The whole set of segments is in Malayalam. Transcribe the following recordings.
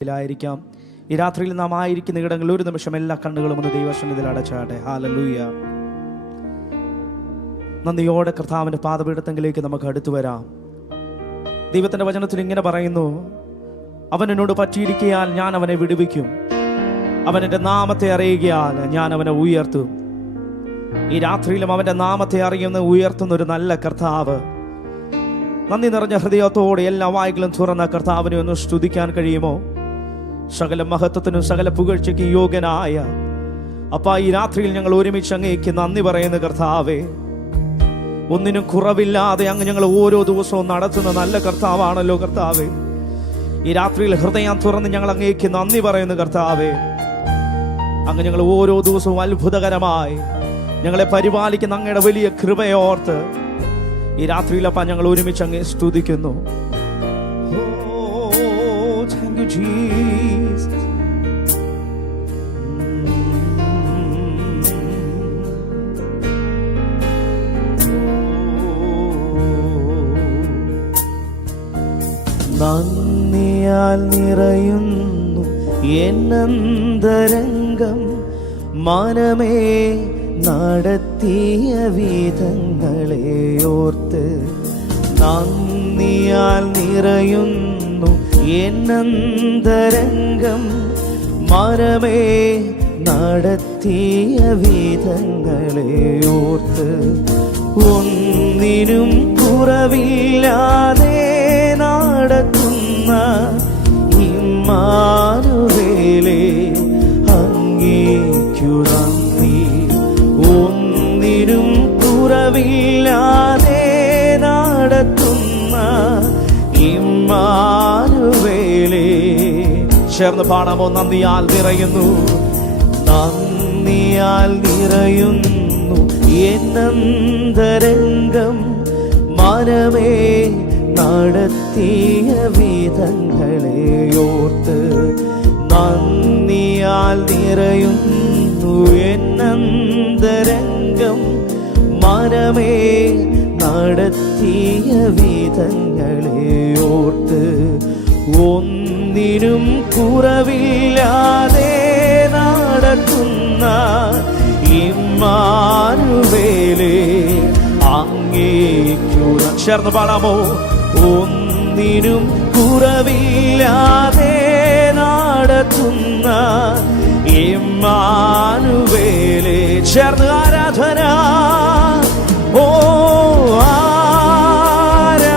ായിരിക്കാം. ഈ രാത്രിയിൽ നാം ആയിരിക്കുന്ന ഇടങ്ങളിൽ ഒരു നിമിഷം എല്ലാ കണ്ണുകളും ഒന്ന് ദൈവസന്നിധിയിൽ അടച്ചാട്ടെ. ഹല്ലേലൂയ. നന്ദിയോടെ കർത്താവിന്റെ പാദപീഠത്തെങ്കിലേക്ക് നമുക്ക് അടുത്തു വരാം. ദൈവത്തിന്റെ വചനത്തിൽ ഇങ്ങനെ പറയുന്നു, അവൻ എന്നോട് പറ്റിയിരിക്കയാൽ ഞാൻ അവനെ വിടുവിക്കും, അവൻ എൻ്റെ നാമത്തെ അറിയുകയാൽ ഞാൻ അവനെ ഉയർത്തും. ഈ രാത്രിയിലും അവന്റെ നാമത്തെ അറിയുന്ന ഉയർത്തുന്ന ഒരു നല്ല കർത്താവ്. നന്ദി നിറഞ്ഞ ഹൃദയത്തോടെ എല്ലാ വായ്കളും തുറന്ന കർത്താവിനെ ഒന്ന് സ്തുതിക്കാൻ കഴിയുമോ? സകല മഹത്വത്തിനും സകല പുകഴ്ചയ്ക്കും യോഗ്യനായ അപ്പാ, ഈ രാത്രിയിൽ ഞങ്ങൾ ഒരുമിച്ച് അങ്ങേക്ക് നന്ദി പറയുന്ന കർത്താവേ, ഒന്നിനും കുറവില്ലാതെ അങ്ങ് ഞങ്ങൾ ഓരോ ദിവസവും നടത്തുന്ന നല്ല കർത്താവാണല്ലോ കർത്താവേ. ഈ രാത്രിയിൽ ഹൃദയം തുറന്ന് ഞങ്ങൾ അങ്ങേക്ക് നന്ദി പറയുന്ന കർത്താവേ, അങ്ങ് ഞങ്ങൾ ഓരോ ദിവസവും അത്ഭുതകരമായി ഞങ്ങളെ പരിപാലിക്കുന്ന അങ്ങയുടെ വലിയ കൃപയോർത്ത് ഈ രാത്രിയിലപ്പ ഞങ്ങൾ ഒരുമിച്ച് അങ്ങേ സ്തുതിക്കുന്നു. Jesus. നന്ദിയാൽ നിറയുന്നു എന്നന്തരംഗം, മനമേ നടത്തിയ വിധങ്ങളെ ഓർത്ത്. നന്ദിയാൽ നിറയുന്നു എന്നന്തരംഗം, മനമേ നടത്തിയ വിധങ്ങളെ ഓർത്ത്. ഒന്നിനും കുറവില്ലാതെ നടത്തുന്ന ഇമ്മാനുവേലേ, അങ്ങേക്കു നന്ദി. ഒന്നിനും കുറവില്ലാതെ നടത്തുന്ന ഇമ്മാനുവേലേ. ചേർന്ന് പാടാമോ? നന്ദിയാൽ നിറയുന്നു, നന്ദിയാൽ നിറയുന്നു എന്നന്തരംഗം, മനമേ നടത്തിയ വിധങ്ങളെ ഓർത്ത്. നന്ദിയാൽ നിറയുന്നു എന്നന്തരംഗം, മനമേ നടത്തിയ വിധങ്ങളെ ഓർത്ത്. ഒന്നിനും കുറവില്ലാതെ നടത്തുന്ന ഇമ്മാനുവേലേ, അങ്ങേക്കു. ചേർന്ന് പാടാമോ? ഒന്നിനും കുറവില്ലാതെ നടത്തുന്ന ഇമ്മാനുവേലേ. ചേർന്ന് ആരാധന. ഓ ആരാധന,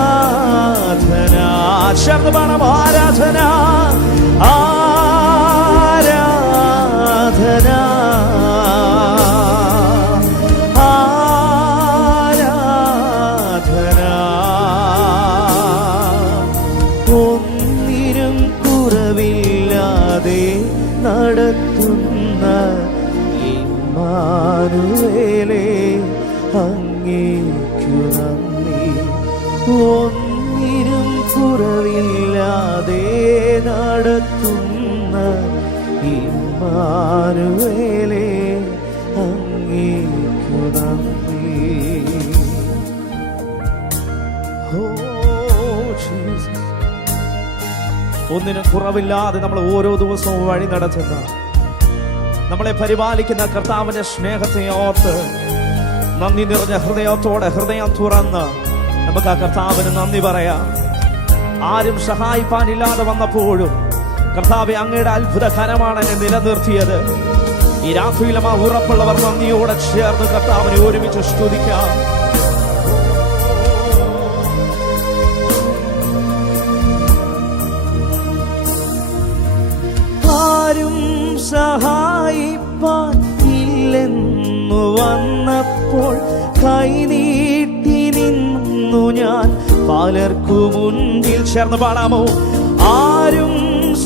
ആരാധന. ചേർന്ന് പാടാമോ? ആരാധന, ആരാധന, ആരാധന. ഒന്നിനും കുറവില്ലാതെ നടത്തുന്ന ഇമ്മാനുവേലേ, അങ്ങേക്കു നന്ദി. ഒന്നിനും കുറവില്ലാതെ നടത്തുന്ന ഇമ്മാനുവേലേ, അങ്ങേക്കു നന്ദി. ഒന്നിനും കുറവില്ലാതെ നമ്മൾ ഓരോ ദിവസവും വഴി നടത്തുന്ന, നമ്മളെ പരിപാലിക്കുന്ന കർത്താവിന്റെ സ്നേഹത്തെ ഓർത്ത് നന്ദി നിറഞ്ഞ ഹൃദയത്തോടെ ഹൃദയം തുറന്ന് നമുക്ക് ആ കർത്താവിന് നന്ദി പറയാം. ആരും സഹായിപ്പാനില്ലാതെ വന്നപ്പോഴും കർത്താവെ, അങ്ങയുടെ അത്ഭുതകരമാണ് എന്നെ നിലനിർത്തിയത്. ഈ രാത്രിയിലും ആ ഉറപ്പുള്ളവർ നന്ദിയോടെ ചേർന്ന് കർത്താവിനെ ഒരുമിച്ച് സ്തുതിക്കാം. ആരും സഹായിപ്പാൻ ഇല്ലെന്നു വന്നപ്പോൾ കൈനീട്ടി നിന്നു ഞാൻ പലർക്കു മുൻപിൽ. ചേർന്ന് പാടാമോ? ആരും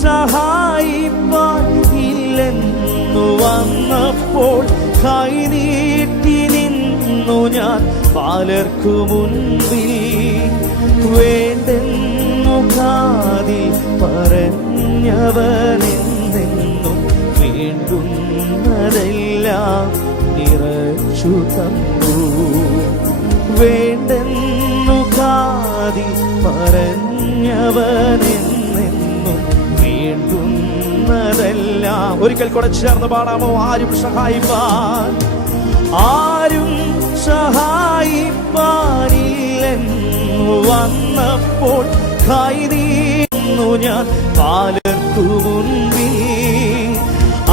സഹായിപ്പാൻ ഇല്ലെന്നു വന്നപ്പോൾ കൈനീട്ടി നിന്നു ഞാൻ പലർക്കു മുൻപിൽ. വേണ്ടെന്നു കാതിൽ പറഞ്ഞവനെന്നെന്നും വേണ്ടുന്നതെല്ലാം നിറച്ചു തന്നു. വേണ്ടെന്നു കാതിൽ പറഞ്ഞവനെന്നെന്നും വേണ്ടുന്നതെല്ലാം. ഒരിക്കൽ കൂടെ ചേർന്ന് പാടാമോ? ആരും സഹായിപ്പാൻ സഹായിപ്പാനില്ലെന്നു വന്നപ്പോൾ കൈനീന്നു ഞാൻ പലർക്കു മുൻപിൽ.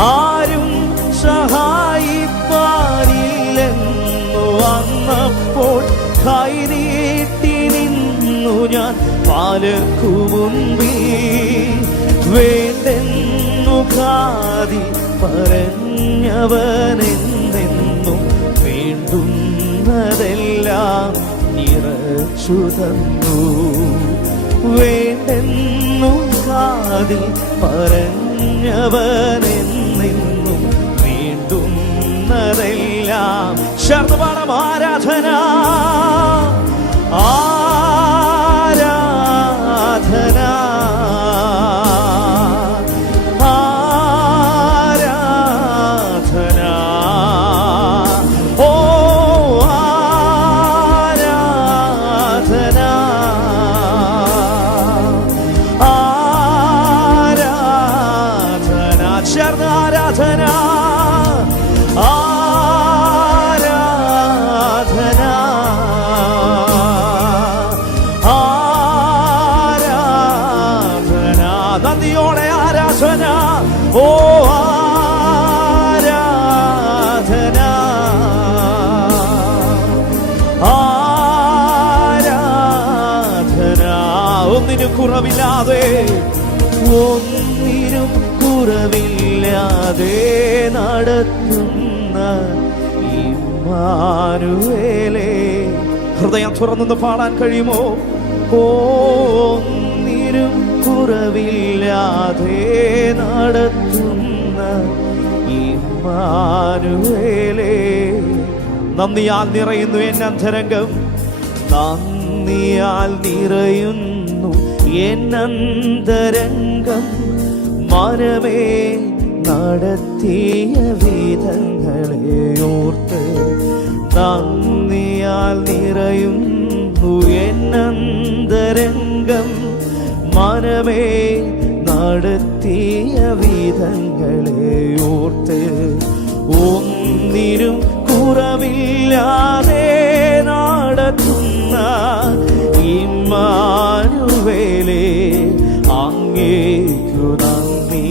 ആരും സഹായിപ്പാനില്ലെന്നു വന്നപ്പോൾ കൈനീട്ടി നിന്നു ഞാൻ പലർക്കു മുൻപിൽ. വേണ്ടെന്നു കാതിൽ പറഞ്ഞവനെന്നെന്നും വേണ്ടുന്നതെല്ലാം നിറച്ചു തന്നു. വേണ്ടെന്നു കാതിൽ പറഞ്ഞവനെന്നെന്നും വേണ്ടുന്നതെല്ലാം. ശർദ്ദപാഠം ആരാധന ആരാധന ആരാധന ആരാധന ആരാധന നന്ദിയോടെ ആരാധന. ഓ ആരാധന ആരാധന. ഒന്നിനും കുറവില്ലാതെ ഒന്നിനും കുറവില്ലാതെ നടത്തുന്ന ഇമ്മാനുവേലേ. ഹൃദയം തുറന്നു പാടാൻ കഴിയുമോ? ഒന്നിനും കുറവില്ലാതെ നടത്തുന്ന ഇമ്മാനുവേലേ. നന്ദിയാൽ നിറയുന്നു എൻ അന്തരംഗം, നന്ദിയാൽ നിറയുന്നു എൻ അന്തരംഗം. മനമേ നടത്തിയ വിധങ്ങളെ ഓർത്ത് നന്ദിയാൽ നിറയുന്നു എൻ അന്തരംഗം. മനമേ നടത്തിയ വിധങ്ങളെ ഓർത്ത് ഒന്നിനും കുറവില്ലാതെ നടത്തുന്ന ഇമ്മാനുവേലേ അങ്ങേക്കു നന്ദി.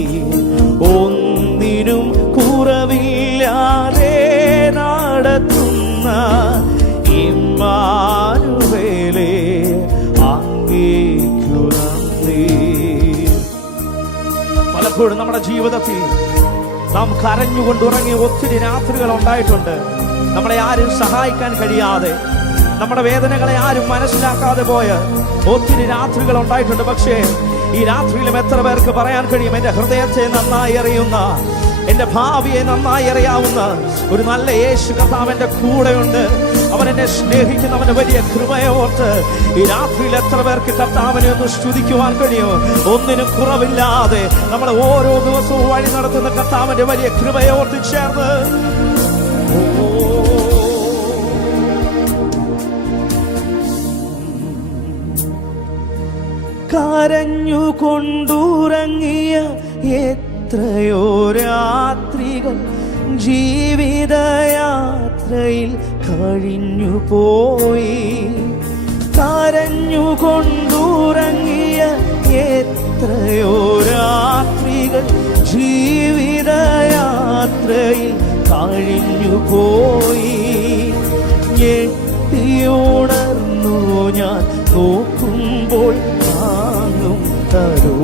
ഒന്നിനും കുറവില്ലാതെ നടത്തുന്ന ഇമ്മാനുവേലേ അങ്ങേക്കു നന്ദി. പലപ്പോഴും നമ്മുടെ ജീവിതത്തിൽ നാം കരഞ്ഞുകൊണ്ടുറങ്ങിയ ഒത്തിരി രാത്രികൾ ഉണ്ടായിട്ടുണ്ട്. നമ്മളെ ആരും സഹായിക്കാൻ കഴിയാതെ, നമ്മുടെ വേദനകളെ ആരും മനസ്സിലാക്കാതെ പോയ ഒത്തിരി രാത്രികൾ ഉണ്ടായിട്ടുണ്ട്. പക്ഷേ ഈ രാത്രിയിലും എത്ര പേർക്ക് പറയാൻ കഴിയും, എൻ്റെ ഹൃദയത്തെ നന്നായി അറിയുന്ന, എൻ്റെ ഭാവിയെ നന്നായി അറിയാവുന്ന ഒരു നല്ല യേശു കർത്താവ് എൻ്റെ കൂടെയുണ്ട്. അവൻ എന്നെ സ്നേഹിക്കുന്ന അവൻ്റെ വലിയ കൃപയെ ഓർത്ത് ഈ രാത്രിയിൽ എത്ര പേർക്ക് കർത്താവിനെ ഒന്ന് സ്തുതിക്കുവാൻ കഴിയും? ഒന്നിനും കുറവില്ലാതെ നമ്മളെ ഓരോ ദിവസവും വഴി നടത്തുന്ന കർത്താവിൻ്റെ വലിയ കൃപയെ ഓർത്ത് ചേർന്ന് കരഞ്ഞുകൊണ്ടുറങ്ങിയ എത്രയോ രാത്രികൾ ജീവിതയാത്രയിൽ കഴിഞ്ഞു പോയി. കരഞ്ഞുകൊണ്ടുറങ്ങിയ എത്രയോ രാത്രികൾ ജീവിതയാത്രയിൽ കഴിഞ്ഞു പോയി. ഞെട്ടിയുണർന്നു ഞാൻ നോക്കുമ്പോൾ താങ്ങും തലോടലുമായി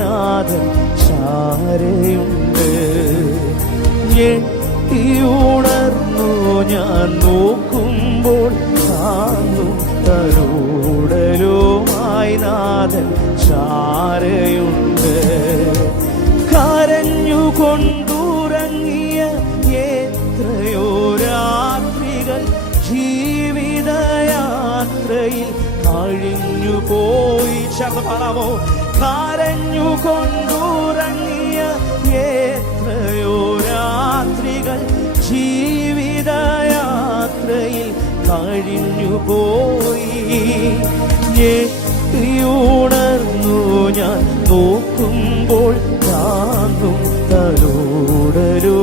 നാഥൻ ചാരയുണ്ട്. ഞെട്ടിയുണർന്നു ഞാൻ നോക്കുമ്പോൾ താങ്ങും തലോടലുമായി നാഥൻ ചാരയുണ്ട്. കരഞ്ഞുകൊണ്ടുറങ്ങിയ എത്രയോ രാത്രികൾ ജീവിതയാത്രയിൽ കഴിഞ്ഞു പോയി. ചേർന്ന് പാടാമോ? കരഞ്ഞുകൊണ്ടുറങ്ങിയ എത്രയോ രാത്രികൾ ജീവിതയാത്ര യാത്രയിൽ കഴിഞ്ഞുപോയി. ഞെട്ടിയുണർന്നു ഞാൻ നോക്കുമ്പോൾ താങ്ങും തലോടലുമായി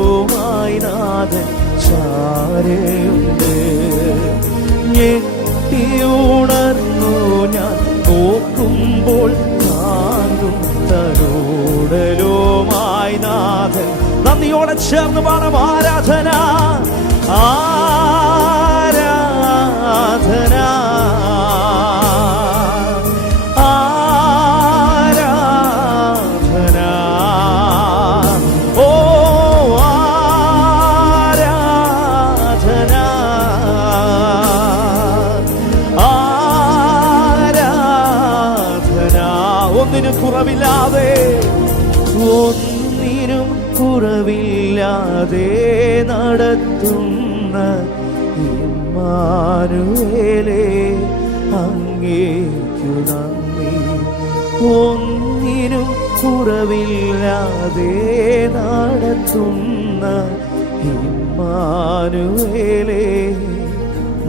നാഥൻ ചാരയുണ്ട്. ഞെട്ടിയുണർന്നു ഞാൻ നോക്കുമ്പോൾ താങ്ങും തലോടലുമായി നാഥൻ. നന്ദിയോടെ ചേർന്ന് പാടാം ആരാധന, ആരാധന, ആരാധന. ഓ ആരാധന, ആരാധന. ഒന്നിനും കുറവില്ലാതെ, ഒന്നിനും കുറവില്ലാതെ നടത്തുന്ന ഇമ്മാനുവേലേ അങ്ങേക്കു നന്ദി. ഒന്നിനും കുറവില്ലാതെ നടത്തുന്ന ഇമ്മാനുവേലേ.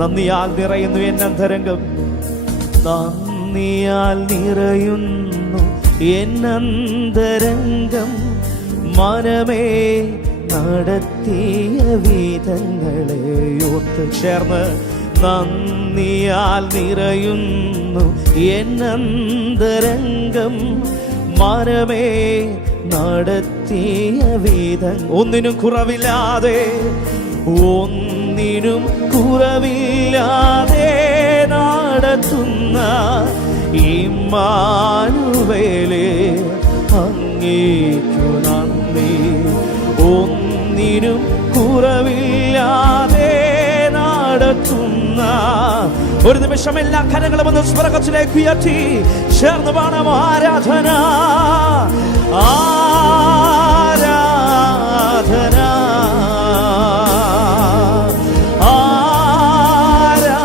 നന്ദിയാൽ നിറയുന്നു എന്നന്തരംഗം, നന്ദിയാൽ നിറയുന്നു എന്നന്തരംഗം. മനമേ നടത്തിയ വിധങ്ങളെ ഓർത്ത് ചേർന്ന്, നന്ദിയാൽ നിറയുന്നു എന്നന്തരംഗം. മനമേ നടത്തിയ വിധം. ഒന്നിനും കുറവില്ലാതെ, ഒന്നിനും കുറവില്ലാതെ നടത്തുന്ന ഇമ്മാനുവേലേ അങ്ങേക്കു നന്ദി. ഒന്നിനും കുറവില്ലാതെ നടത്തുന്ന. ഒരു നിമിഷം എല്ലാ കരങ്ങളും ഒന്ന് സ്വർഗ്ഗത്തിലേക്ക് ഉയർത്തി ചേർന്ന് പാടാം ആരാധന, ആരാധന,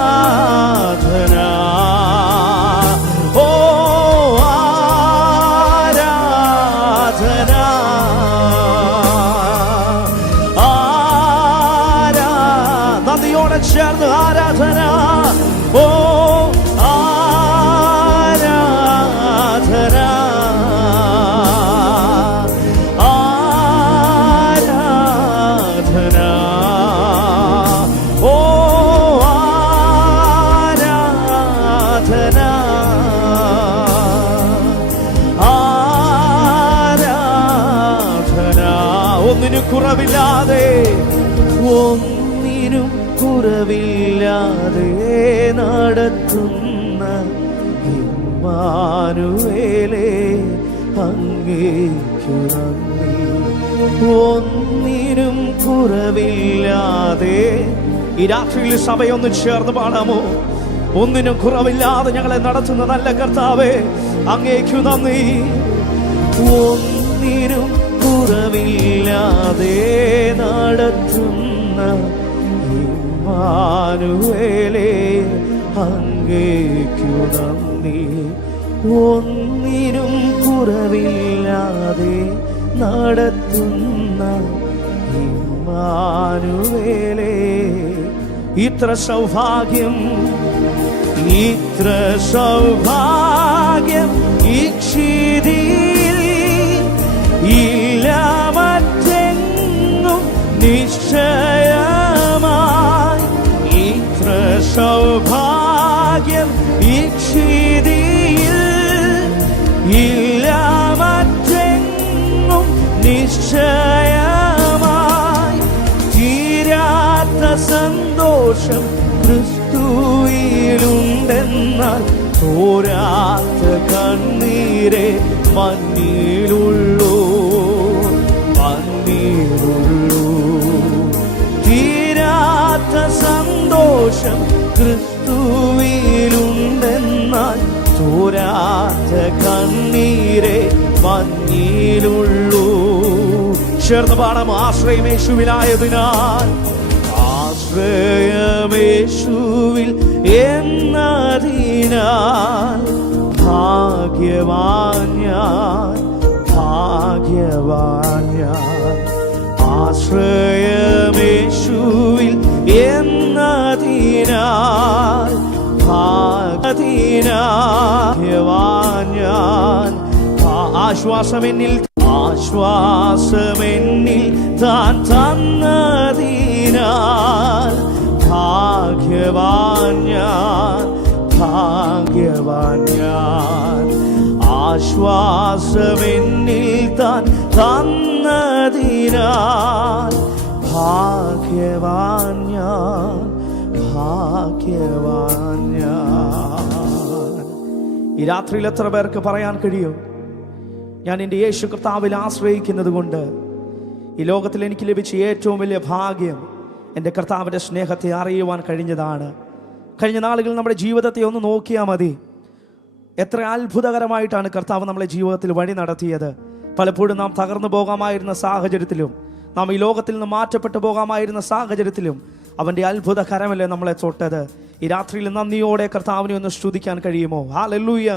ആരാധന. ഓ ആരാധന, നന്ദിയോടെ ചേർന്ന് ആരാധന. ഓ ആരാധന, ആരാധന. ഓ ആരാധന, ആരാധന. ഒന്നിനും കുറവില്ലാതെ, ഒന്നിനും കുറവില്ലാതെ നടത്തുന്ന ഇമ്മാനുവേലേ അങ്ങേക്കു നന്ദി. ഒന്നിനും കുറവില്ലാതെ. ഈ രാത്രിയിൽ സഭയൊന്ന് ചേർന്ന് പാടാമോ? ഒന്നിനും കുറവില്ലാതെ ഞങ്ങളെ നടത്തുന്ന നല്ല കർത്താവേ അങ്ങേക്കു നന്ദി. ഒന്നിനും കുറവില്ലാതെ നടത്തുന്ന ഇമ്മാനുവേലേ അങ്ങേക്കു നന്ദി. ഒന്നിനും കുറവില്ലാതെ നടത്തുന്ന ഇമ്മാനുവേലേ. ഇത്ര സൗഭാഗ്യം, ഇത്ര സൗഭാഗ്യം ഈ ക്ഷീതിയിൽ ഇല്ല മറ്റെങ്ങും നിശ്ചയമായി. ഇത്ര സൗഭാഗ്യം ഈ ക്ഷീതിയിൽ ഇല്ല മറ്റെങ്ങും നിശ്ചയമായി. തീരാത്ത സന്തോഷം ക്രിസ്തുവിലുണ്ടെന്നാൽ തോരാത്ത കണ്ണീരെ മണ്ണിലുള്ളൂ, മണ്ണിലുള്ളൂ. തീരാത്ത സന്തോഷം ക്രിസ്തുവിലുണ്ടെന്നാൽ തോരാത്ത കണ്ണീരെ മണ്ണിലുള്ളൂ. ചേർന്ന് പാടാം ആശ്രയമേശുവിലായതിനാൽ, ആശ്രയമേശുവിൽ എന്നതിനാൽ ഭാഗ്യവാൻ ഞാൻ, ഭാഗ്യവാൻ ഞാൻ. ആശ്രയമേശുവിൽ എന്നതിനാൽ ഞാൻ ആശ്വാസമെന്നിൽ താൻ തന്നതിനാൽ ഭാഗ്യവാൻ ഞാൻ ആശ്വാസമെന്നിൽ താൻ തന്നതിനാൽ ഭാഗ്യവാൻ ഞാൻ ഈ രാത്രിയിൽ എത്ര പേർക്ക് പറയാൻ കഴിയും, ഞാൻ എൻ്റെ യേശു കർത്താവിൽ ആശ്രയിക്കുന്നത് കൊണ്ട് ഈ ലോകത്തിൽ എനിക്ക് ലഭിച്ച ഏറ്റവും വലിയ ഭാഗ്യം എൻ്റെ കർത്താവിൻ്റെ സ്നേഹത്തെ അറിയുവാൻ കഴിഞ്ഞതാണ്. കഴിഞ്ഞ നാളുകൾ നമ്മുടെ ജീവിതത്തെ ഒന്ന് നോക്കിയാൽ മതി. എത്ര അത്ഭുതകരമായിട്ടാണ് കർത്താവ് നമ്മളെ ജീവിതത്തിൽ വഴി നടത്തിയത്. പലപ്പോഴും നാം തകർന്നു പോകാമായിരുന്ന സാഹചര്യത്തിലും, നാം ഈ ലോകത്തിൽ നിന്ന് മാറ്റപ്പെട്ടു പോകാമായിരുന്ന സാഹചര്യത്തിലും അവൻ്റെ അത്ഭുത കരമല്ലേ നമ്മളെ തൊട്ടത്. ഈ രാത്രിയിൽ നന്ദിയോടെ കർത്താവിനെ ഒന്ന് സ്തുതിക്കാൻ കഴിയുമോ? ഹല്ലേലൂയ.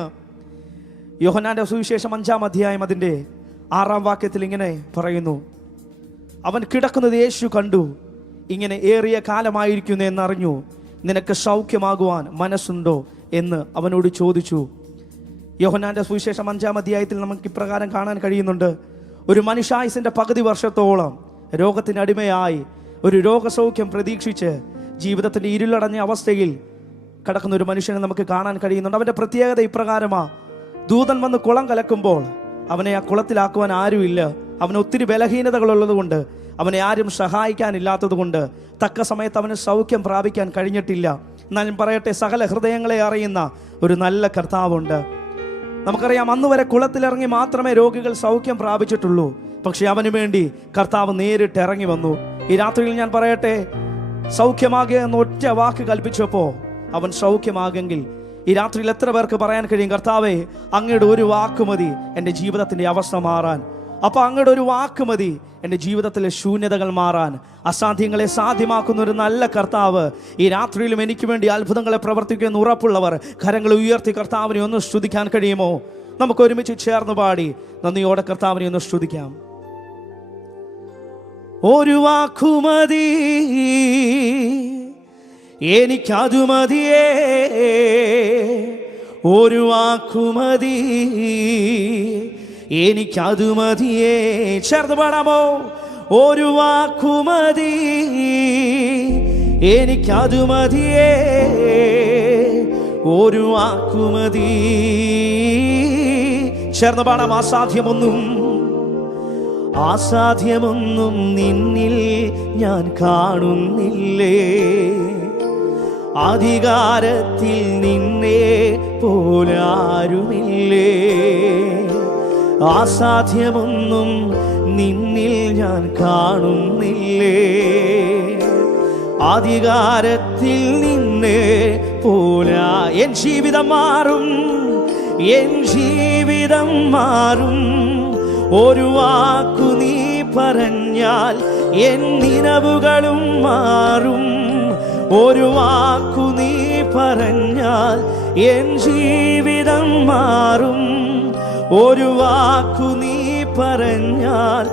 യോഹന്നാന്റെ സുവിശേഷം 5-ാം അധ്യായം അതിൻ്റെ 6-ാം വാക്യത്തിൽ ഇങ്ങനെ പറയുന്നു, അവൻ കിടക്കുന്നത് യേശു കണ്ടു, ഇങ്ങനെ ഏറിയ കാലമായിരിക്കുന്നു എന്നറിഞ്ഞു, നിനക്ക് സൗഖ്യമാകുവാൻ മനസ്സുണ്ടോ എന്ന് അവനോട് ചോദിച്ചു. യോഹന്നാന്റെ സുവിശേഷം 5-ാം അധ്യായത്തിൽ നമുക്ക് ഇപ്രകാരം കാണാൻ കഴിയുന്നുണ്ട്, ഒരു മനുഷ്യായുസിന്റെ പകുതി വർഷത്തോളം രോഗത്തിനടിമയായി ഒരു രോഗസൗഖ്യം പ്രതീക്ഷിച്ച് ജീവിതത്തിന്റെ ഇരുളടഞ്ഞ അവസ്ഥയിൽ കിടക്കുന്ന ഒരു മനുഷ്യനെ നമുക്ക് കാണാൻ കഴിയുന്നുണ്ട്. അവന്റെ പ്രത്യേകത ഇപ്രകാരമാ, ദൂതൻ വന്ന് കുളം കലക്കുമ്പോൾ അവനെ ആ കുളത്തിലാക്കുവാൻ ആരുമില്ല. അവന് ഒത്തിരി ബലഹീനതകളുള്ളത് കൊണ്ട്, അവനെ ആരും സഹായിക്കാനില്ലാത്തത് കൊണ്ട് തക്ക സമയത്ത് അവന് സൗഖ്യം പ്രാപിക്കാൻ കഴിഞ്ഞിട്ടില്ല. എന്നാലും പറയട്ടെ, സകല ഹൃദയങ്ങളെ അറിയുന്ന ഒരു നല്ല കർത്താവുണ്ട്. നമുക്കറിയാം, അന്ന് വരെ കുളത്തിലിറങ്ങി മാത്രമേ രോഗികൾ സൗഖ്യം പ്രാപിച്ചിട്ടുള്ളൂ. പക്ഷെ അവന് വേണ്ടി കർത്താവ് നേരിട്ട് ഇറങ്ങി വന്നു. ഈ രാത്രിയിൽ ഞാൻ പറയട്ടെ, സൗഖ്യമാകുക എന്ന ഒറ്റ വാക്ക് കൽപ്പിച്ചപ്പോൾ അവൻ സൗഖ്യമാകെങ്കിൽ ഈ രാത്രിയിൽ എത്ര പേർക്ക് പറയാൻ കഴിയും, കർത്താവേ, അങ്ങയുടെ ഒരു വാക്ക് മതി എൻ്റെ ജീവിതത്തിൻ്റെ അവസ്ഥ മാറാൻ. അപ്പോൾ അങ്ങയുടെ ഒരു വാക്ക് മതി എൻ്റെ ജീവിതത്തിലെ ശൂന്യതകൾ മാറാൻ. അസാധ്യങ്ങളെ സാധ്യമാക്കുന്ന ഒരു നല്ല കർത്താവ് ഈ രാത്രിയിലും എനിക്ക് വേണ്ടി അത്ഭുതങ്ങളെ പ്രവർത്തിക്കുമെന്ന് ഉറപ്പുള്ളവർ കരങ്ങൾ ഉയർത്തി കർത്താവിനെ ഒന്ന് സ്തുതിക്കാൻ കഴിയുമോ? നമുക്ക് ഒരുമിച്ച് ചേർന്ന് പാടി നന്ദിയോടെ കർത്താവിനെ ഒന്ന് സ്തുതിക്കാം. ഒരു വാക്കുമതി എനിക്കതു മതിയേ, ഒരു വാക്കുമതി എനിക്കതു മതിയേ. ചേർന്ന് പാടാമോ? ഒരു വാക്കുമതി എനിക്കതു മതിയേ, ഒരു വാക്കുമതി. ചേർന്ന് പാടാം. അസാധ്യമൊന്നും നിന്നിൽ ഞാൻ കാണുന്നില്ലേ, അധികാരത്തിൽ നിന്നെ പോലാരുമില്ലേ. അസാധ്യമൊന്നും നിന്നിൽ ഞാൻ കാണുന്നില്ലേ, അധികാരത്തിൽ നിന്നെ പോലാ. എൻ ജീവിതം മാറും, എൻ ജീവിതം മാറും. ഒരു വാക്കു നീ പറഞ്ഞാൽ എൻ നിലവുകളും മാറും. ഒരു വാക്കു നീ പറഞ്ഞാൽ എൻ ജീവിതം മാറും. ഒരു വാക്കു നീ പറഞ്ഞാൽ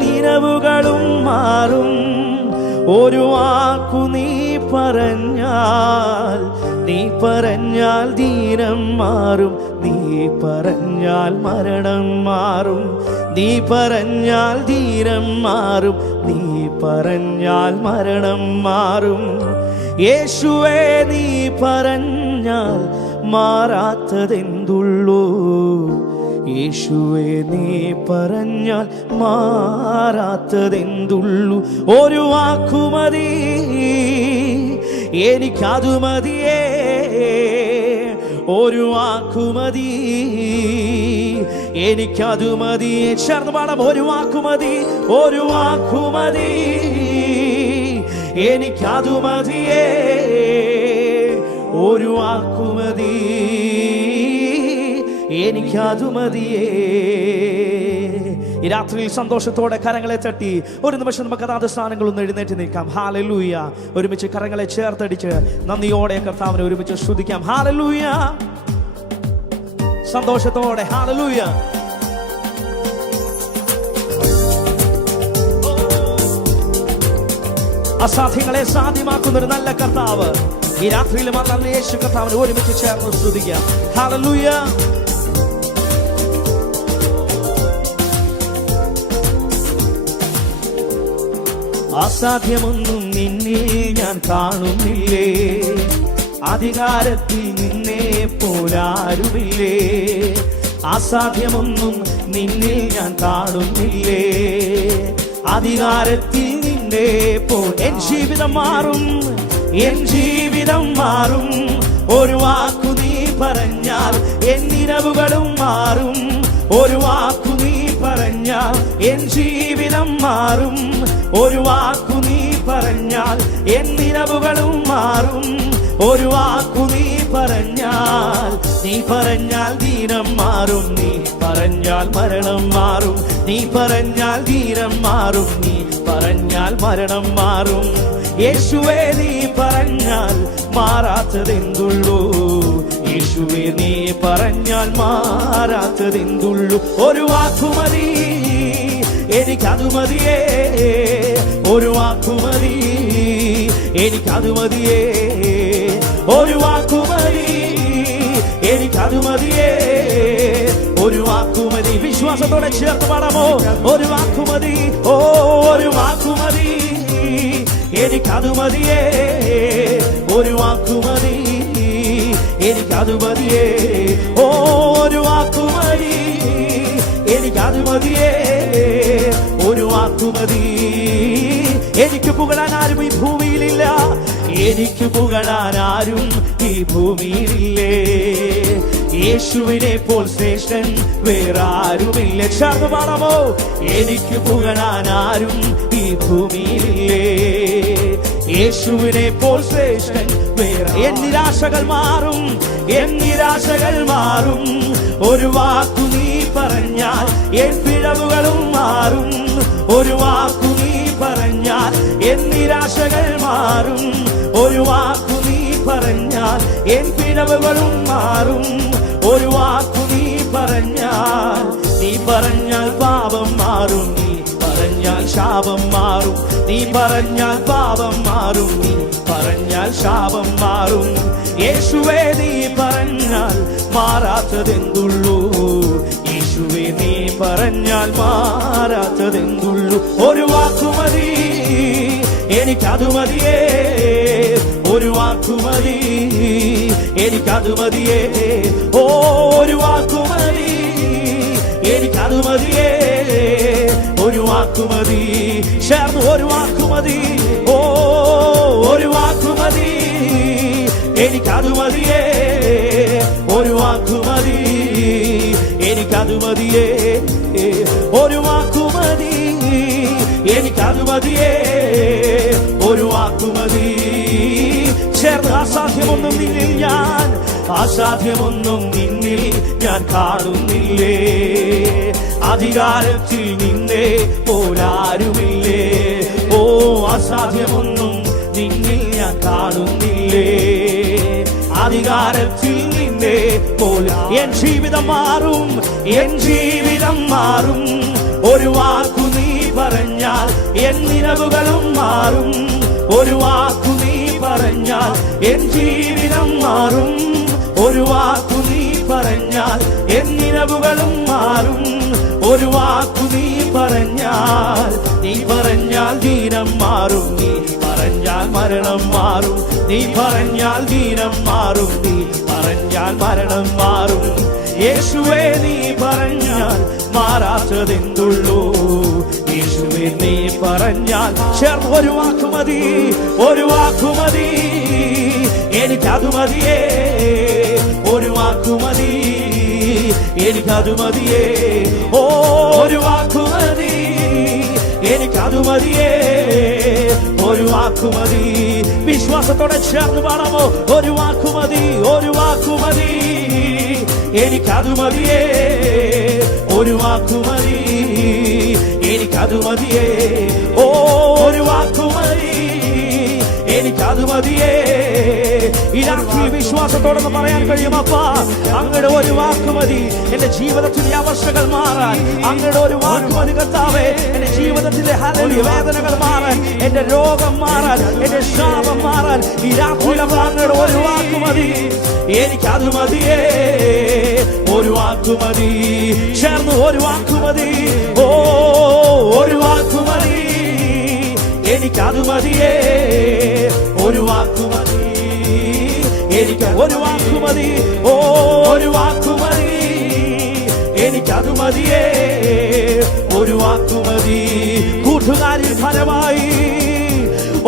നിലവുകളും മാറും. ഒരു വാക്കു നീ പറഞ്ഞാൽ ദീനം മാറും. നീ പറഞ്ഞാൽ മരണം മാറും. നീ പറഞ്ഞാൽ ദീനം മാറും. നീ പറഞ്ഞാൽ മരണം മാറും. യേശുവേ, നീ പറഞ്ഞാൽ മാറാത്തതെന്തുള്ളൂ. യേശുവേ, നീ പറഞ്ഞാൽ മാറാത്തതെന്തുള്ളൂ. ഒരു വാക്കുമതി എനിക്കതു മതിയേ, ഒരു വാക്കുമതി എനിക്കതു മതിയേ. ചേർന്ന് പാടാം. ഒരു വാക്കുമതി, ഒരു വാക്കുമതി എനിക്കതു മതിയേ, ഒരു വാക്കുമതി എനിക്കതു മതിയേ. ഈ രാത്രിയിൽ സന്തോഷത്തോടെ കരങ്ങളെ തട്ടി ഒരു നിമിഷം നമുക്ക് അതാത് സ്ഥാനങ്ങളൊന്ന് എഴുന്നേറ്റ് നിൽക്കാം. ഹല്ലേലൂയ. ഒരുമിച്ച് കരങ്ങളെ ചേർത്തടിച്ച് നന്ദിയോടെ കർത്താവിനെ ഒരുമിച്ച് സ്തുതിക്കാം. ഹല്ലേലൂയ. സന്തോഷത്തോടെ ഹല്ലേലൂയ. അസാധ്യങ്ങളെ സാധ്യമാക്കുന്ന ഒരു നല്ല കർത്താവ്, ഈ രാത്രിയിൽ മാത്രം യേശു കർത്താവിനെ ഒരുമിച്ച് ചേർന്ന് സ്തുതിക്കാം. ഹല്ലേലൂയ. അസാധ്യമൊന്നും നിന്നിൽ ഞാൻ കാണുന്നില്ലേ, അധികാരത്തിൽ നിന്നെ പോലാരുമില്ലേ. അസാധ്യമൊന്നും നിന്നിൽ ഞാൻ കാണുന്നില്ലേ, അധികാരത്തിൽ നിന്നെ പോൽ. എൻ ജീവിതം മാറും, എൻ ജീവിതം മാറും. ഒരു വാക്കു നീ പറഞ്ഞാൽ എൻ നിലവുകളും മാറും. ഒരു വാക്കു നീ പറഞ്ഞാൽ എൻ ജീവിതം മാറും. ഒരു വാക്കു നീ പറഞ്ഞാൽ എൻ നിലവുകളും മാറും. ഒരു വാക്കു നീ പറഞ്ഞാൽ, നീ പറഞ്ഞാൽ ദീനം മാറും. നീ പറഞ്ഞാൽ മരണം മാറും. നീ പറഞ്ഞാൽ ദീനം മാറും. നീ പറഞ്ഞാൽ മരണം മാറും. യേശുവേ നീ പറഞ്ഞാൽ മാറാത്തതെന്തുള്ളൂ. യേശുവേ നീ പറഞ്ഞാൽ മാറാത്തതെന്തുള്ളൂ. ഒരു വാക്കുമതി എനിക്കതു മതിയേ, ഒരു വാക്കുമതി എനിക്കതു മതിയേ, ഒരു വാക്കുമതി എനിക്കതു മതിയേ, ഒരു വാക്കുമതി. വിശ്വാസത്തോടെ ചേർത്ത് പാടാമോ? ഒരു വാക്കുമതി, ഓ ഒരു വാക്കുമതി എനിക്കതു മതിയേ, ഒരു വാക്കുമതി എനിക്കതു മതിയേ, ഓ ഒരു വാക്കുമതി എനിക്കതു മതിയേ, ഒരു വാക്കുമതി. എനിക്ക് പുകഴാൻ ആരും ഈ ഭൂമിയിലില്ല, എനിക്ക് പുകഴാൻ ആരും ഈ ഭൂമിയിലില്ലേ. യേശുവിനെ പോൽ ശ്രേഷ്ഠൻ വേറാരുമില്ല. ചേർന്ന് പാടാമോ? എനിക്ക് പുകഴാൻ ആരും ഈ ഭൂമിയിലില്ലേ, യേശുവിനെ പോൽ ശ്രേഷ്ഠൻ വേറെ. എൻ നിരാശകൾ മാറും, എൻ നിരാശകൾ മാറും. ഒരു വാക്കു നീ പറഞ്ഞാൽ എൻ പിഴവുകളും മാറും. ഒരു വാക്കു നീ പറഞ്ഞാൽ എൻ നിരാശകൾ മാറും. ഒരു വാക്കു നീ പറഞ്ഞാൽ എൻ പിഴവുകളും മാറും. ഒരു വാക്കു നീ പറഞ്ഞാൽ, നീ പറഞ്ഞാൽ പാപം മാറും. നീ പറഞ്ഞാൽ ശാപം മാറും. നീ പറഞ്ഞാൽ പാപം മാറും. നീ പറഞ്ഞാൽ ശാപം മാറും. യേശുവേ നീ പറഞ്ഞാൽ മാറാത്തതെന്തുള്ളൂ. യേശുവേ നീ പറഞ്ഞാൽ മാറാത്തതെന്തുള്ളൂ. ഒരു വാക്കുമതി എനിക്കതു മതിയേ, ഒരു വാക്കുമതി എനിക്കതു മതിയേ, ഓ ഒരു വാക്കുമതി എനിക്കതു മതിയേ, ഒരു വാക്കുമതി. ചേർന്ന് ഒരു വാക്കുമതി, ഓ ഒരു വാക്കുമതി എനിക്കതു മതിയേ, ഒരു വാക്കുമതി എനിക്കതു മതിയേ, ഒരു വാക്കുമതി എനിക്കതു മതിയേ, ഒരു വാക്കുമതി. ചേർന്ന് അസാധ്യമൊന്നും നിന്നിൽ ഞാൻ, അസാധ്യമൊന്നും നിന്നിൽ ഞാൻ കാണുന്നില്ലേ, അധികാരത്തിൽ നിന്നെ പോലാരുമില്ലേ. ഓ അസാധ്യമൊന്നും നിന്നിൽ ഞാൻ കാണുന്നില്ലേ, അധികാരത്തിൽ നിന്നെ പോല. എൻ ജീവിതം മാറും, എൻ ജീവിതം മാറും. ഒരു വാക്കു നീ പറഞ്ഞാൽ എൻ നിലവുകളും മാറും. ഒരു വാക്കു നീ പറഞ്ഞാൽ എൻ ജീവിതം മാറും. ഒരു വാക്കു നീ പറഞ്ഞാൽ എൻ നിലവുകളും മാറും. ഒരു വാക്കു നീ പറഞ്ഞാൽ, നീ പറഞ്ഞാൽ ദീനം മാറും. നീ പറഞ്ഞാൽ മരണം മാറും. നീ പറഞ്ഞാൽ ദീനം മാറും. നീ പറഞ്ഞാൽ മരണം മാറും. യേശുവേ നീ പറഞ്ഞാൽ മാറാത്തതെന്തുള്ളൂ. യേശുവേ നീ പറഞ്ഞാൽ. ചേർന്ന് ഒരു വാക്കുമതി, ഒരു വാക്കുമതി എനിക്കതു മതിയേ, ഒരു വാക്കുമതി എനിക്കതു മതിയേ, ഓ ഒരു വാക്കുമതി എനിക്കതു മതിയേ, ഒരു വാക്കുമതി. വിശ്വാസത്തോടെ ചേർന്ന് പാടാമോ? ഒരു വാക്കുമതി, ഒരു വാക്കുമതി എനിക്കതു മതിയേ, ഒരു വാക്കുമതി എനിക്കതു മതിയേ, ഓ ഒരു വാക്കുമതി എനിക്കതു മതിയേ, ഈ രാത്രി വിശ്വാസത്തോടെ പറയാൻ കഴിയും, അപ്പാ അങ്ങയുടെ ഒരു വാക്ക് മതി എന്റെ ജീവിതത്തിലെ അവസ്ഥകൾ മാറാൻ. അങ്ങയുടെ ഒരു വാക്ക് മതി കർത്താവേ എന്റെ ജീവിതത്തിലെ വേദനകൾ മാറാൻ, എന്റെ രോഗം മാറാൻ, എന്റെ ശാപം മാറാൻ. ഈ രാത്രിയിൽ അങ്ങയുടെ ഒരു വാക്ക് മതി, എനിക്കത് മതിയേ. ഒരു വാക്ക് മതി, ചേർന്ന് ഒരു വാക്ക് മതി. ഓ ഒരു വാക്ക് മതി, എനിക്കത് മതിയേ. ഒരു വാക്ക് മതി, എനിക്ക് ഒരു വാക്ക് മതി. ഓ ഒരു വാക്ക് മതി, എനിക്കത് മതിയേ. ഒരു വാക്ക് മതി. കൂട്ടുകാരിൽ ഫലമായി,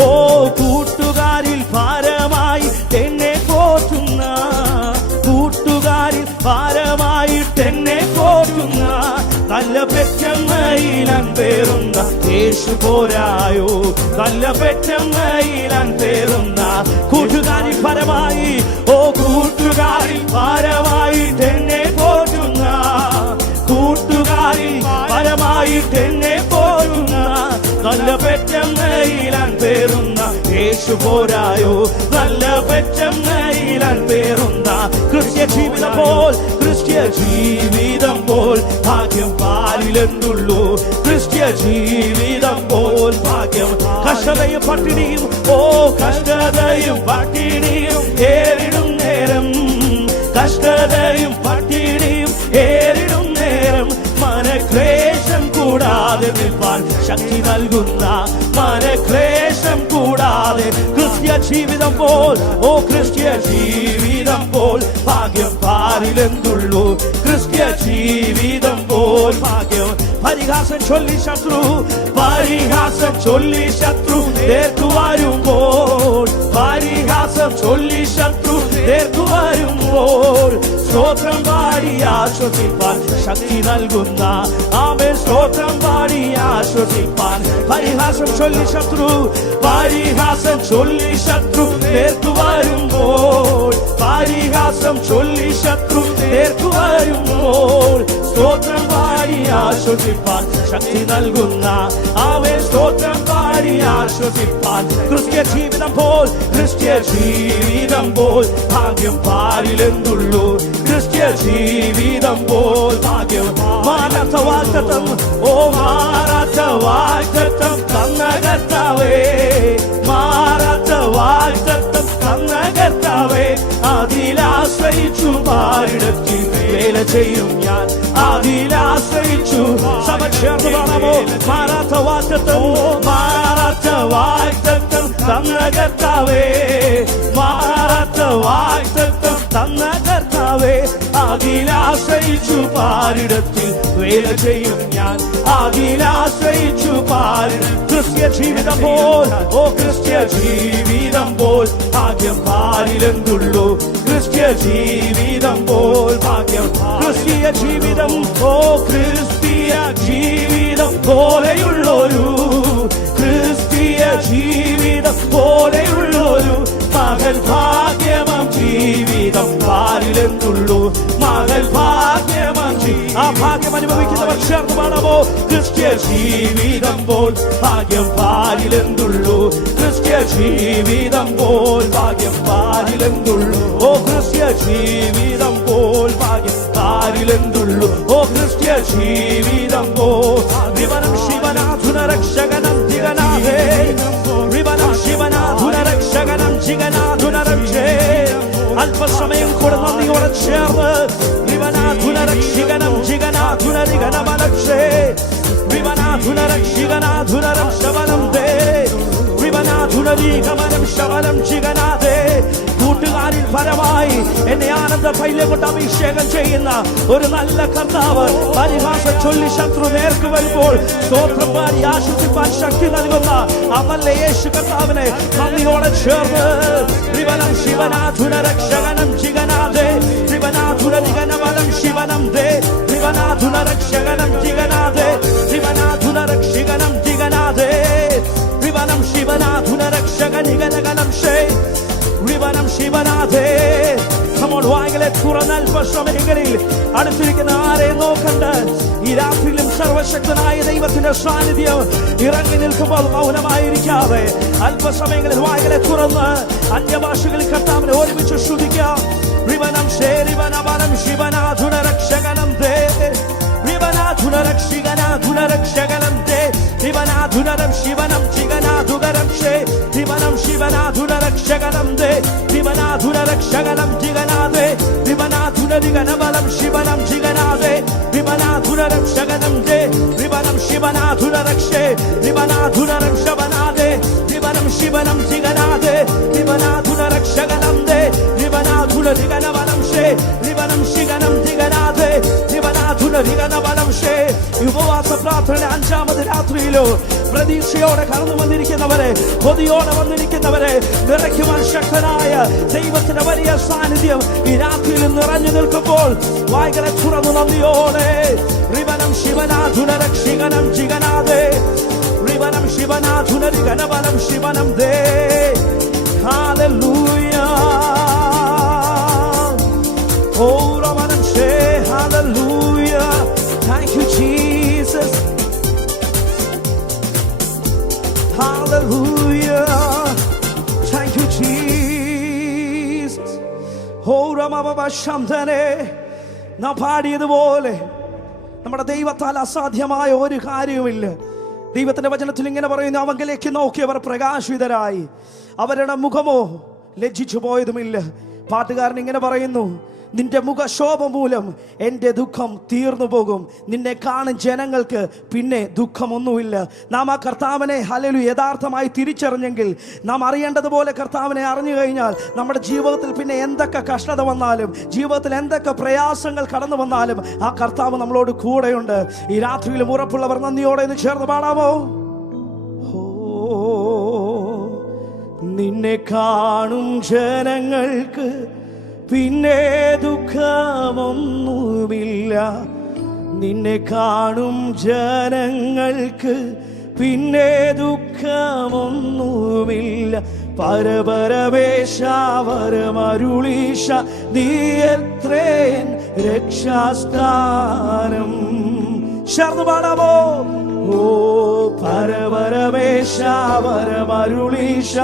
ഓ കൂട്ടുകാരിൽ ഭാരമായി എന്നെ പോറ്റുന്ന, കൂട്ടുകാരിൽ ഭാരമായിട്ട് എന്നെ പോറ്റുന്ന നല്ല പെറ്റമ്മയിലാൻ പേറുന്ന യേശു പോരായോ. നല്ല പെറ്റമ്മയിലാൻ പേറുന്ന കൂട്ടുകാരിൽ ഭാരമായി, ഓ കൂട്ടുകാരിൽ ഭാരമായിട്ട് എന്നെ പോറ്റുന്ന, കൂട്ടുകാരിൽ ഭാരമായിട്ട് എന്നെ പോറ്റുന്ന നല്ല പെറ്റമ്മയിലാൻ പേറുന്ന യേശു പോരായോ. നല്ല പെറ്റമ്മയിലാൻ പേറുന്ന ക്രിസ്ത്യ ജീവിതം പോൽ, ക്രിസ്ത്യ ജീവിതം പോൽ ഭാഗ്യം പാലിലെന്തുള്ളൂ. ക്രിസ്ത്യ ജീവിതം പോൽ ഭാഗ്യം. കഷ്ടതയും പട്ടിണിയും, ഓ കഷ്ടതയും പട്ടിണിയും ഏറിടും നേരം, കഷ്ടതയും പട്ടിണിയും ഏറിടും നേരം മനക്ലേശം കൂടാതെ നിൽപ്പാൻ ശക്തി നൽകുന്ന, മനക്ലേശം കൂടാതെ ക്രിസ്ത്യ ജീവിതം പോൽ, ഓ ക്രിസ്ത്യ ജീവിതം പോൽ ഭാഗ്യം പാരിലെന്തുള്ളൂ. ക്രിസ്ത്യ ജീവിതം പോൽ ഭാഗ്യം. പരിഹാസം ചൊല്ലി ശത്രു, പരിഹാസം ചൊല്ലി ശത്രു നേർക്കുവരുമ്പോൾ, പരിഹാസം ചൊല്ലി ശത്രു നേർക്കുവരുമ്പോൾ സ്തോത്രം പാടി ആശ്വസിപ്പാൻ ശക്തി നൽകുന്ന, ആമേൻ സ്തോത്രം പാടി ആശ്വസിപ്പാൻ. പരിഹാസം ചൊല്ലി ശത്രു, പരിഹാസം ചൊല്ലി ശത്രു നേർക്കുവരുമ്പോൾ, പരിഹാസം ചൊല്ലി ശത്രു നേർക്കുവരുമ്പോൾ സ്തോത്രം പാടി ആശ്വസിപ്പാൻ ശക്തി നൽകുന്ന, ആമേൻ സ്തോത്രം പാടി ആശ്വസിപ്പാൻ. ക്രിസ്ത്യ ജീവിതം പോൽ, ക്രിസ്ത്യ ജീവിതം പോൽ ഭാഗ്യം പാരിലെന്തുള്ളൂ. ക്രിസ്ത്യ ജീവിതം പോൽ ഭാഗ്യം. മാറാത്ത വാഗ്ദത്തം, ഓ മാറാത്ത വാഗ്ദത്തം തന്ന കർത്താവേ, മാറാത്ത വാഗ്ദത്തം തന്ന കർത്താവേ, അതിലാശ്രയിച്ചു പാരിടത്തിൽ വേല ചെയ്യും ഞാൻ, അതിലാശ്രയിച്ചു. സഭ ചേർന്ന് കാണാമോ? മാറാത്ത വാഗ്ദത്തം, മാറാത്ത വാഗ്ദത്തം തന്ന കർത്താവേ, മാറാത്ത വാഗ്ദത്തം തന്ന കർത്താവേ, അതിലാശ്രയിച്ചു പാരിടത്തിൽ വേല ചെയ്യും ഞാൻ, അതിലാശ്രയിച്ചു പാരിടത്തിൽ. ക്രിസ്ത്യ ജീവിതം പോൽ, ഓ ക്രിസ്ത്യ ജീവിതം പോൽ ഭാഗ്യം പാരിലെന്തുള്ളൂ. ക്രിസ്ത്യ ജീവിതം പോൽ ഭാഗ്യം. ക്രിസ്തീയ ജീവിതം, ഓ ക്രിസ്തീയ ജീവിതം പോലെയുള്ളൊരു, ക്രിസ്തീയ ജീവിതം പോലെയുള്ളൊരു മകൻ ഭാഗ്യമം ജീവിതം പാരിലെന്തുള്ളൂ. മകൻ ഭാഗ്യമം ആ ഭാഗ്യം അനുഭവിക്കുന്നവർ ചേർന്ന് പാടാമോ? ക്രിസ്ത്യ ജീവിതം പോൽ ഭാഗ്യം പാരിലെന്തുള്ളൂ. ക്രിസ്ത്യ ജീവിതം പോൽ ഭാഗ്യം പാരിലെന്തുള്ളൂ. ഓ ക്രിസ്ത്യ ജീവിതം പോൽ ഭാഗ്യം പാരിലെന്തുള്ളൂ. ഓ ക്രിസ്ത്യ ജീവിതം പോൽ. വിവനം ശിവനാഥുന രക്ഷകനം ജിഗനാഥേ, വിവനം ശിവനാഥുന രക്ഷകനം ജിഗനാഥുന രക്ഷേ. അല്പസമയം കൂടെ നന്ദിയോടെ ചേർന്ന് വിവനാഥുന രക്ഷികനം ജിഗനാഥുന നിഗനമലക്ഷേ, വിവനാഥുന രക്ഷികനാഥുന രക്ഷവനം ദേ, വിവനാഥുന നിഗമനം ശവനം ജിഗനാഥേ. കൂട്ടുകാരിൽ ഫലമായി എന്നെ ആനന്ദ തൈലം കൊണ്ട് അഭിഷേകം ചെയ്യുന്ന ഒരു നല്ല കർത്താവ്, പരിഹാസം ചൊല്ലി ശത്രു നേർക്ക് വരുമ്പോൾ സ്തോത്രം പാടി ആശ്വസിപ്പാൻ ശക്തി നൽകുന്ന ആ നല്ല യേശു കർത്താവിനെ നന്ദിയോടെ ചേർന്ന് വിവനം ശിവനാഥുന രക്ഷകനം ജിഗനാഥേ, വിവനാഥുന നിഗനമനം ശിവനം ദേ, വിവനാഥുന രക്ഷകനം ജിഗനാഥേ, വിവനാഥുന രക്ഷികനം ജിഗനാഥേ, വിവനം ശിവനാഥുന രക്ഷക നിഗനഗനം ശേ, വിവനം ശിവനാഥേ. വായികളെ തുറന്ന അല്പസമയങ്ങളിൽ അടുത്തിരിക്കുന്ന ആരെ നോക്കണ്ട. ഈ രാത്രിയിലും സർവശക്തനായ ദൈവത്തിന്റെ സാന്നിധ്യം ഇറങ്ങി നിൽക്കുമ്പോൾ മൗനമായിരിക്കാതെ അല്പസമയങ്ങളിൽ വായികളെ തുറന്ന് അന്യഭാഷകളിൽ കർത്താവിനെ ഒരുമിച്ച് ശ്രുതിക്കാം. റിവനം ശേരിവനവനം ശിവനാഥുന രക്ഷകനം ദേ. റിവനാഥുന രക്ഷികനാഥുന രക്ഷകനം ദേ. ശിവനാഥുനരം ശിവനം ജിഗനാഥുകരം ഷേ. ശിവനം ശിവനാഥുന രക്ഷകനം ദേ. ശിവനാഥുന രക്ഷകനം ജിഗനാഥേ. ശിവനാഥുന രിഗനബലം ശിവനം ജിഗനാഥേ. ശിവനാഥുന രക്ഷകനം ദേ. ശിവനം ശിവനാഥുന രക്ഷേ. ശിവനാഥുന രക്ഷവനാഥേ. ശിവനം ശിവനം ജിഗനാഥേ. ശിവനാഥുന രക്ഷകനം ദേ. ശിവനാഥുന രിഗനബലം ഷേ. ശിവനം ശിവനം ജിഗനാഥേ. ശിവനാഥുന രിഗനബലം ഷേ. ഉപവാസ പ്രാർത്ഥന 5ാമത് രാത്രിയിലോ പ്രതീക്ഷയോടെ കടന്നു വന്നിരിക്കുന്നവരെ, കൊതിയോടെ വന്നിരിക്കുന്നവരെ നിറയ്ക്കുവാൻ ശക്തനായ ദൈവത്തിന്റെ വലിയ സാന്നിധ്യം ഈ രാത്രിയിൽ നിറഞ്ഞു നിൽക്കുമ്പോൾ വായ്കളെ തുറന്നു നന്ദിയോടെ റിവനം ശിവനാഥുന രക്ഷികനം ജിഗനാഥേ. റിവനം ശിവനാഥുന രിഗനബലം ശിവനം ദേ. ഹല്ലേലൂയ. ഓ റമനം ഷേ. Hallelujah. Thank you Jesus. Hallelujah. Thank you Jesus. Oh Ramababa Shamdane. നാം പാടിയതുപോലെ നമ്മുടെ ദൈവത്താൽ അസാധ്യമായ ഒരു കാര്യവുമില്ല. ദൈവത്തിന്റെ വചനത്തിൽ ഇങ്ങനെ പറയുന്നു, അവങ്കിലേക്ക് നോക്കിയവർ പ്രകാശിതരായി, അവരുടെ മുഖമോ ലജ്ജിച്ചു പോയതുമില്ല. പാട്ടുകാരൻ ഇങ്ങനെ പറയുന്നു, നിന്റെ മുഖശോഭ മൂലം എൻ്റെ ദുഃഖം തീർന്നു പോകും. നിന്നെ കാണും ജനങ്ങൾക്ക് പിന്നെ ദുഃഖമൊന്നുമില്ല. നാം ആ കർത്താവിനെ ഹല്ലേലൂയ യഥാർത്ഥമായി തിരിച്ചറിഞ്ഞെങ്കിൽ, നാം അറിയേണ്ടതുപോലെ കർത്താവിനെ അറിഞ്ഞു കഴിഞ്ഞാൽ നമ്മുടെ ജീവിതത്തിൽ പിന്നെ എന്തൊക്കെ കഷ്ടത വന്നാലും, ജീവിതത്തിൽ എന്തൊക്കെ പ്രയാസങ്ങൾ കടന്നു വന്നാലും ആ കർത്താവ് നമ്മളോട് കൂടെയുണ്ട്. ഈ രാത്രിയിലും ഉറപ്പുള്ളവർ നന്ദിയോടെ ഇന്ന് ചേർന്ന് പാടാമോ? നിന്നെ കാണും ജനങ്ങൾക്ക് പിന്നെ ദുഃഖമൊന്നുമില്ല. നിന്നെ കാണും ജനങ്ങൾക്ക് പിന്നെ ദുഃഖമൊന്നുമില്ല. പരപരമേശാവരമരുളീശ നീ എത്രേൻ രക്ഷാസ്ഥാനം. ചേർന്ന് പാടാമോ? ഓ പരപരമേശാവരമരുളീശ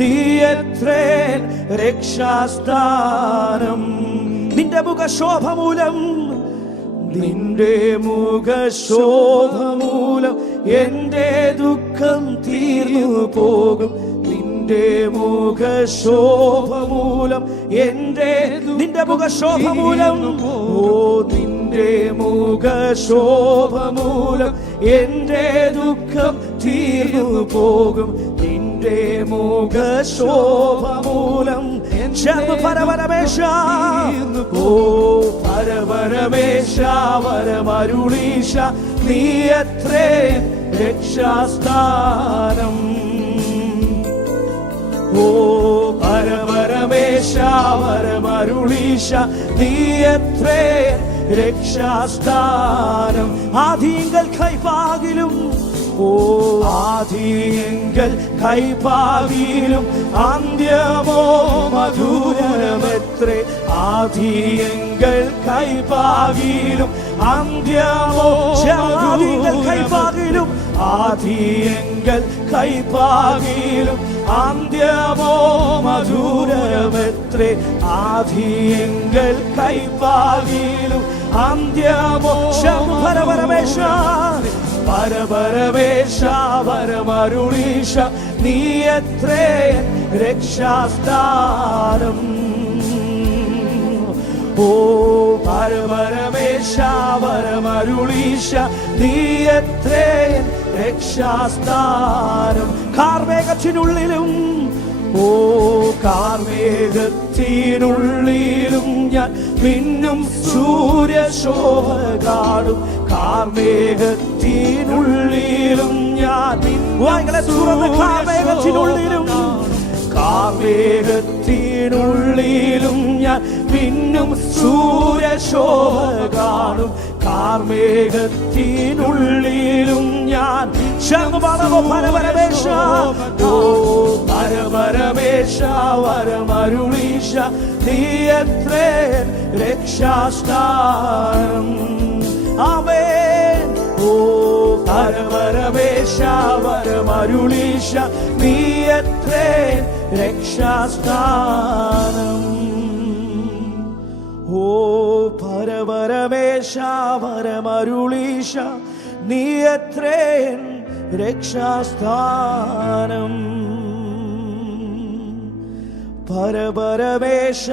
നീ എത്രേൻ രക്ഷാസ്ഥാനം. നിന്റെ മുഖശോഭ മൂലം, നിന്റെ മുഖശോഭ മൂലം എൻ്റെ ദുഃഖം തീർന്നു പോകും. നിന്റെ മുഖശോഭ മൂലം നിന്റെ മുഖശോഭ മൂലം, ഓ നിന്റെ മുഖശോഭ മൂലം എൻ്റെ ദുഃഖം തീർന്നു പോകും. നിന്റെ മുഖശോഭ മൂലം പരപരമേശ, ഓ പരപരമേശ വരമരുളീശ നീ എത്രേ രക്ഷാസ്ഥാനം. ഓ പരപരമേശ വരമരുളീശ നീ എത്രേ രക്ഷാസ്ഥാനം. ആദിങ്കൽ കൈപ്പാകിലും, ഓ ആദിങ്കൽ കൈപ്പാകിലും അന്ത്യമോ മധുരമെത്രേ. ആദിങ്കൽ കൈപ്പാകിലും അന്ത്യമോ ആദിങ്കൽ കൈപ്പാകിലും, ആദിങ്കൽ കൈപ്പാകിലും അന്ത്യമോ മധുരമെത്രേ. ആദിങ്കൽ കൈപ്പാകിലും അന്ത്യമോ പരപരമേശ പരപരമേശ വരമരുളീശ നീ എത്രേ രക്ഷാസ്ഥാനം. ഓ പരപരമേശ വരമരുളീശ നീ എത്രേ രക്ഷാസ്ഥാനം. കാർമേഘത്തിനുള്ളിലും, ഓ കാർമേഘത്തിനുള്ളിലും ഞാൻ മിന്നും സൂര്യശോഭ കാണും. കാർമേഘത്തിനുള്ളിലും ഞാൻ കാർമേഘത്തിനുള്ളിലും, കാർമേഘത്തിനുള്ളിലും ഞാൻ മിന്നും സൂര്യശോഭ കാണും. കാർമേഘത്തിനുള്ളിലും ഞാൻ പരപരമേശ വരമരുളീശ നീ എത്രേ രക്ഷാസ്ഥാനം. ആമേൻ. ഓ പരപരമേശ വരമരുളീശ നീ എത്രേ രക്ഷാസ്ഥാനം. ഓ പരപരമേശ വരമരുളീശ നീ എത്രേ രക്ഷാസ്ഥാനം. പരപരമേശ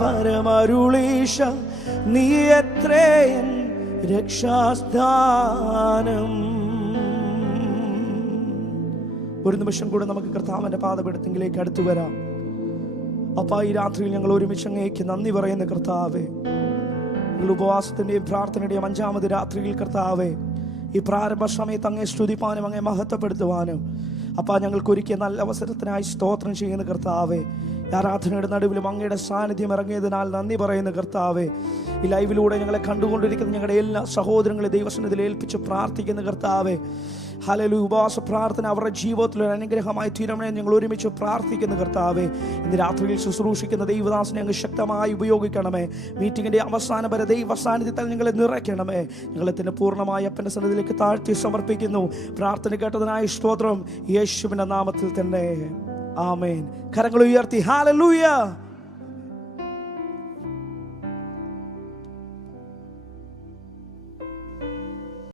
പരമരുളീശ നീ എത്രേ രക്ഷാസ്ഥാനം. ഒരു നിമിഷം കൂടെ നമുക്ക് കർത്താവിന്റെ പാദപീഠത്തിലേക്ക് അടുത്തു വരാം. അപ്പാ, ഈ രാത്രിയിൽ ഞങ്ങൾ ഒരുമിച്ച് അങ്ങേക്ക് നന്ദി പറയുന്ന കർത്താവേ, ഞങ്ങൾ ഉപവാസത്തിന്റെയും പ്രാർത്ഥനയുടെയും 5ാമത് രാത്രിയിൽ കർത്താവേ, ഈ പ്രാരംഭ സമയത്ത് അങ്ങേ സ്തുതിപ്പാനും അങ്ങേ മഹത്വപ്പെടുത്തുവാനും അപ്പാ ഞങ്ങൾക്ക് ഒരുക്കിയ നല്ല അവസരത്തിനായി സ്തോത്രം ചെയ്യുന്ന കർത്താവേ, ആരാധനയുടെ നടുവിലും അങ്ങയുടെ സാന്നിധ്യം ഇറങ്ങിയതിനാൽ നന്ദി പറയുന്ന കർത്താവേ, ഈ ലൈവിലൂടെ ഞങ്ങളെ കണ്ടുകൊണ്ടിരിക്കുന്ന ഞങ്ങളുടെ എല്ലാ സഹോദരങ്ങളെ ദൈവസന്നിധിയിൽ ഏൽപ്പിച്ച് പ്രാർത്ഥിക്കുന്ന കർത്താവേ, ഹല്ലേലൂയ. ഉപവാസ പ്രാർത്ഥന അവരുടെ ജീവിതത്തിൽ ഒരു അനുഗ്രഹമായി തീരണമേ ഞങ്ങൾ ഒരുമിച്ച് പ്രാർത്ഥിക്കുന്ന കർത്താവേ, ഇന്ന് രാത്രിയിൽ ശുശ്രൂഷിക്കുന്ന ദൈവദാസനെ അങ്ങ് ശക്തമായി ഉപയോഗിക്കണമേ. മീറ്റിങ്ങിൻ്റെ അവസാനം വരെ ദൈവ സാന്നിധ്യത്താൽ ഞങ്ങളെ നിറയ്ക്കണമേ. ഞങ്ങളെ പൂർണ്ണമായി അപ്പൻ്റെ സന്നിധിയിലേക്ക് താഴ്ത്തി സമർപ്പിക്കുന്നു. പ്രാർത്ഥന കേട്ടതിനായി സ്തോത്രം, യേശുവിൻ്റെ നാമത്തിൽ തന്നെ ആമേൻ. കരങ്ങൾ ഉയർത്തി ഹല്ലേലൂയ.